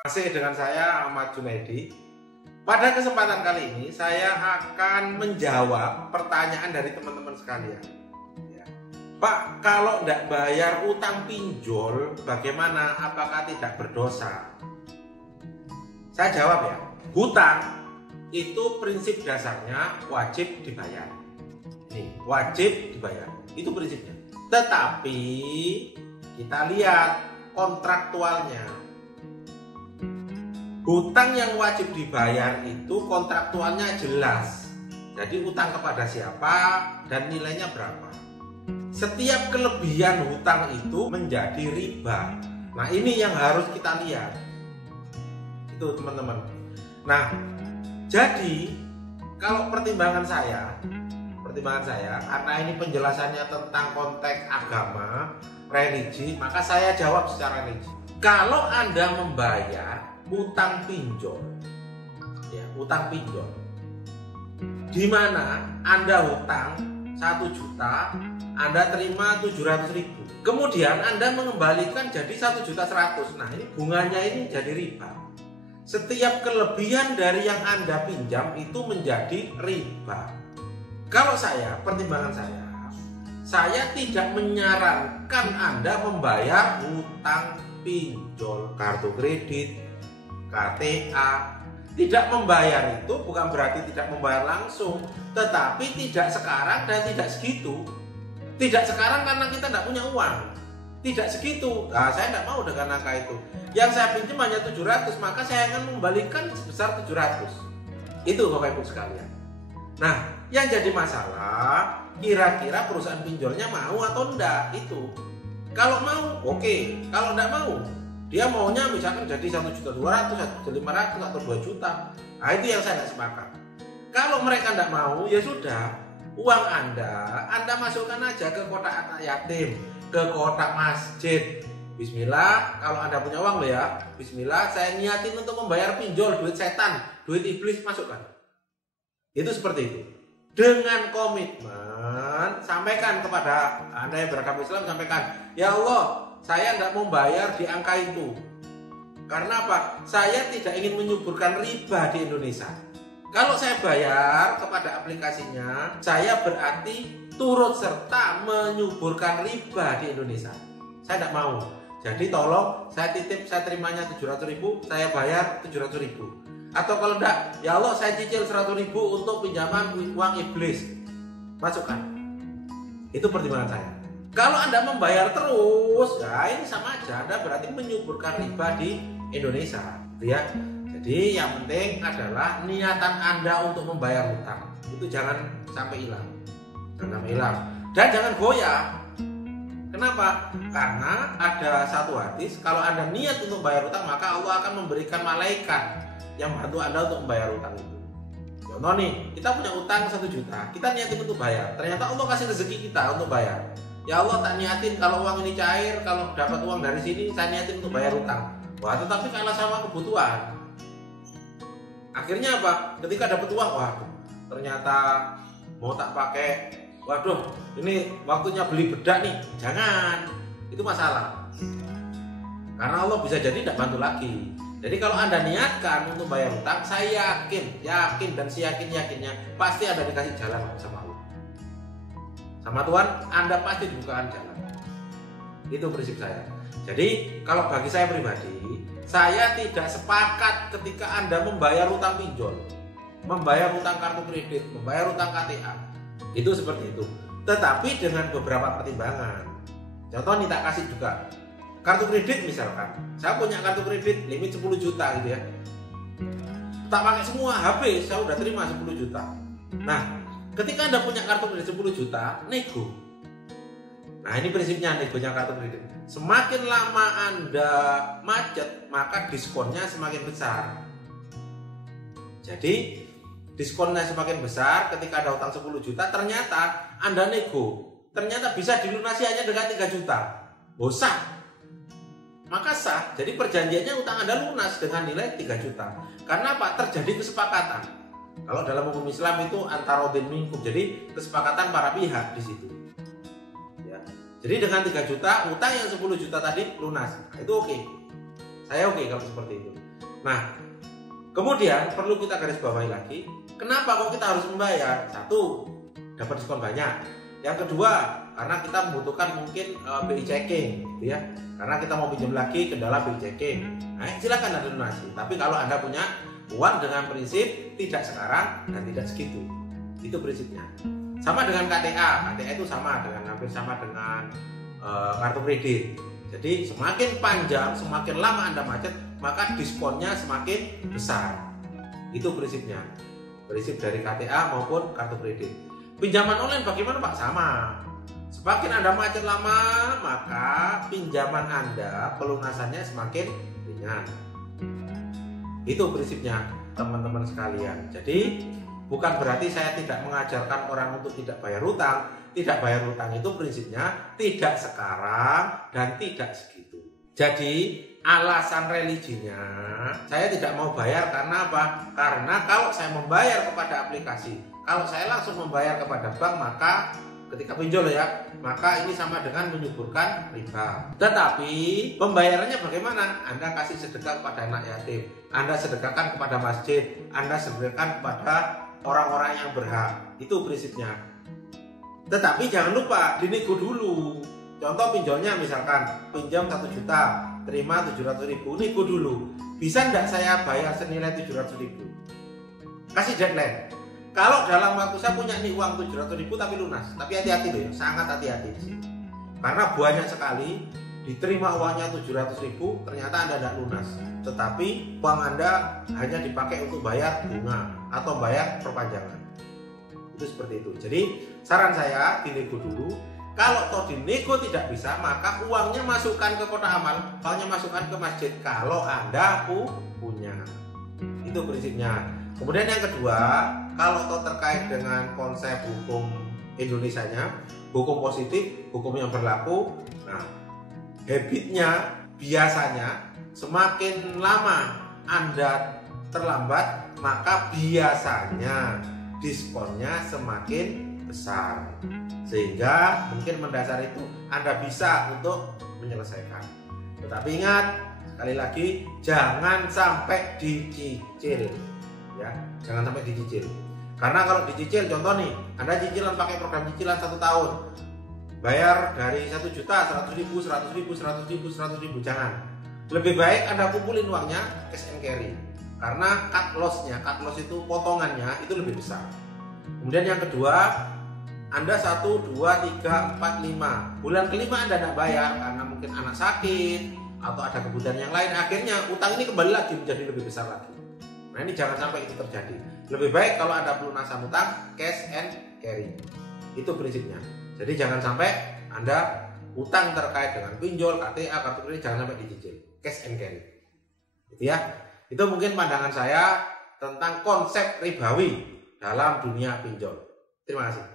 Masih dengan saya Ahmad Junaidi. Pada kesempatan kali ini saya akan menjawab pertanyaan dari teman-teman sekalian. Ya. Pak, kalau tidak bayar utang pinjol, bagaimana? Apakah tidak berdosa? Saya jawab ya, hutang itu prinsip dasarnya wajib dibayar. Ini wajib dibayar, itu prinsipnya. Tetapi kita lihat kontraktualnya. Hutang yang wajib dibayar itu kontraktualnya jelas. Jadi hutang kepada siapa dan nilainya berapa. Setiap kelebihan hutang itu menjadi riba. Nah, ini yang harus kita lihat. Itu teman-teman. Nah, jadi kalau pertimbangan saya karena ini penjelasannya tentang konteks agama, religi, maka saya jawab secara religi. Kalau Anda membayar utang pinjol, ya, utang pinjol, di mana Anda hutang 1 juta, Anda terima 700.000, kemudian Anda mengembalikan jadi 1.100.000. Nah, ini bunganya ini jadi riba. Setiap kelebihan dari yang Anda pinjam itu menjadi riba. Kalau pertimbangan saya tidak menyarankan Anda membayar hutang pinjol, kartu kredit, KTA. Tidak membayar itu bukan berarti tidak membayar langsung, tetapi tidak sekarang dan tidak segitu. Tidak sekarang karena kita tidak punya uang, tidak segitu. Nah, saya tidak mau dengan angka itu. Yang saya pinjam hanya 700, maka saya akan membalikan sebesar 700. Itu Bapak Ibu sekalian. Nah, yang jadi masalah kira-kira perusahaan pinjolnya mau atau enggak itu. Kalau mau, oke. Kalau enggak mau, dia maunya misalkan jadi 1.200.000, 1.500.000 atau 2 juta. Nah, itu yang saya tidak sepakat. Kalau mereka tidak mau, ya sudah. Uang Anda masukkan aja ke kotak anak yatim, ke kotak masjid. Bismillah, kalau Anda punya uang loh ya. Bismillah, saya niatin untuk membayar pinjol, duit setan, duit iblis, masukkan. Itu seperti itu. Dengan komitmen, sampaikan kepada Anda yang beragama Islam, sampaikan, ya Allah, saya tidak mau bayar di angka itu. Karena apa? Saya tidak ingin menyuburkan riba di Indonesia. Kalau saya bayar kepada aplikasinya, saya berarti turut serta menyuburkan riba di Indonesia. Saya tidak mau. Jadi tolong saya titip, saya terimanya 700.000, saya bayar 700.000. Atau kalau enggak, ya Allah saya cicil 100.000 untuk pinjaman uang iblis. Masukkan. Itu pertimbangan saya. Kalau Anda membayar terus, ya ini sama aja. Anda berarti menyuburkan riba di Indonesia, ya. Jadi yang penting adalah niatan Anda untuk membayar hutang. Itu jangan sampai hilang. Jangan sampai hilang. Dan jangan goyah. Kenapa? Karena ada satu hadis, kalau Anda niat untuk bayar hutang, maka Allah akan memberikan malaikat yang bantu Anda untuk membayar hutang itu. Contoh nih, kita punya utang 1 juta, kita niatin untuk bayar. Ternyata Allah kasih rezeki kita untuk bayar. Ya Allah, tak niatin kalau uang ini cair, kalau dapat uang dari sini saya niatin untuk bayar hutang. Wah, tetapi kalah sama kebutuhan. Akhirnya apa? Ketika dapat uang, wah, ternyata mau tak pakai. Waduh, ini waktunya beli bedak nih. Jangan. Itu masalah. Karena Allah bisa jadi tidak bantu lagi. Jadi kalau Anda niatkan untuk bayar hutang, saya yakin dan seyakin-yakinnya pasti Anda dikasih jalan sama Allah. Sama Tuhan, Anda pasti dibukakan jalan. Itu prinsip saya. Jadi kalau bagi saya pribadi, saya tidak sepakat ketika Anda membayar hutang pinjol, membayar hutang kartu kredit, membayar hutang KTA. Itu seperti itu. Tetapi dengan beberapa pertimbangan. Contoh nih tak kasih juga. Kartu kredit misalkan, saya punya kartu kredit limit 10 juta gitu ya. Tak pakai semua, habis, saya udah terima 10 juta. Nah, ketika Anda punya kartu kredit 10 juta, nego. Nah, ini prinsipnya negonya kartu kredit. Semakin lama Anda macet, maka diskonnya semakin besar. Jadi, diskonnya semakin besar ketika ada utang 10 juta, ternyata Anda nego. Ternyata bisa dilunasi hanya dengan 3 juta. Sah. Maka sah, jadi perjanjiannya utang Anda lunas dengan nilai 3 juta. Karena apa? Terjadi kesepakatan. Kalau dalam hukum Islam itu antarodin minkum, jadi kesepakatan para pihak di situ. Ya. Jadi dengan 3 juta, utang yang 10 juta tadi lunas. Nah, itu oke. Saya oke kalau seperti itu. Nah, kemudian perlu kita garis bawahi lagi, kenapa kok kita harus membayar? Satu, dapat diskon banyak. Yang kedua, karena kita membutuhkan mungkin BI checking, gitu ya. Karena kita mau pinjam lagi, kendala BI checking. Nah, silakan Anda lunasi. Tapi kalau Anda punya uang dengan prinsip tidak sekarang dan tidak segitu, itu prinsipnya. Sama dengan KTA. KTA itu sama dengan hampir sama dengan kartu kredit. Jadi semakin panjang, semakin lama Anda macet, maka diskonnya semakin besar. Itu prinsipnya. Prinsip dari KTA maupun kartu kredit. Pinjaman online bagaimana Pak? Sama. Semakin Anda macet lama, maka pinjaman Anda pelunasannya semakin ringan. Itu prinsipnya teman-teman sekalian. Jadi bukan berarti saya tidak mengajarkan orang untuk tidak bayar hutang. Tidak bayar hutang itu prinsipnya tidak sekarang dan tidak segitu. Jadi alasan religinya saya tidak mau bayar karena apa? Karena kalau saya membayar kepada aplikasi, kalau saya langsung membayar kepada bank, maka ketika pinjol ya, maka ini sama dengan menyuburkan riba. Tetapi pembayarannya bagaimana? Anda kasih sedekah kepada anak yatim, Anda sedekahkan kepada masjid, Anda sedekahkan kepada orang-orang yang berhak. Itu prinsipnya. Tetapi jangan lupa dinego dulu. Contoh pinjolnya misalkan pinjam 1 juta, terima 700.000, nego dulu. Bisa enggak saya bayar senilai 700.000? Kasih deadline. Kalau dalam waktu saya punya nih uang 700.000 tapi lunas, tapi hati-hati loh ya, sangat hati-hati di sini. Karena banyak sekali diterima uangnya 700.000, ternyata Anda tidak lunas. Tetapi uang Anda hanya dipakai untuk bayar bunga atau bayar perpanjangan. Itu seperti itu. Jadi saran saya dinego dulu. Kalau toh dinego tidak bisa, maka uangnya masukkan ke kotak amal, uangnya masukkan ke masjid kalau Anda punya. Itu prinsipnya. Kemudian yang kedua, kalau toh terkait dengan konsep hukum Indonesianya, hukum positif, hukum yang berlaku, nah habitnya biasanya semakin lama Anda terlambat, maka biasanya diskonnya semakin besar. Sehingga mungkin mendasar itu Anda bisa untuk menyelesaikan. Tetapi ingat, sekali lagi, jangan sampai dicicil. Ya, jangan sampai dicicil. Karena kalau dicicil, contoh nih, Anda cicilan pakai program cicilan 1 tahun, bayar dari 1 juta, 100.000, 100.000, 100.000, 100.000, jangan. Lebih baik Anda kumpulin uangnya cash and carry. Karena cut loss itu potongannya itu lebih besar. Kemudian yang kedua, Anda 1, 2, 3, 4, 5. Bulan kelima Anda tidak bayar karena mungkin anak sakit atau ada kebutuhan yang lain. Akhirnya utang ini kembali lagi menjadi lebih besar lagi. Nah ini jangan sampai itu terjadi. Lebih baik kalau ada pelunasan utang cash and carry. Itu prinsipnya. Jadi jangan sampai Anda utang terkait dengan pinjol, KTA, kartu kredit jangan sampai dicicil. Cash and carry. Itu ya. Itu mungkin pandangan saya tentang konsep ribawi dalam dunia pinjol. Terima kasih.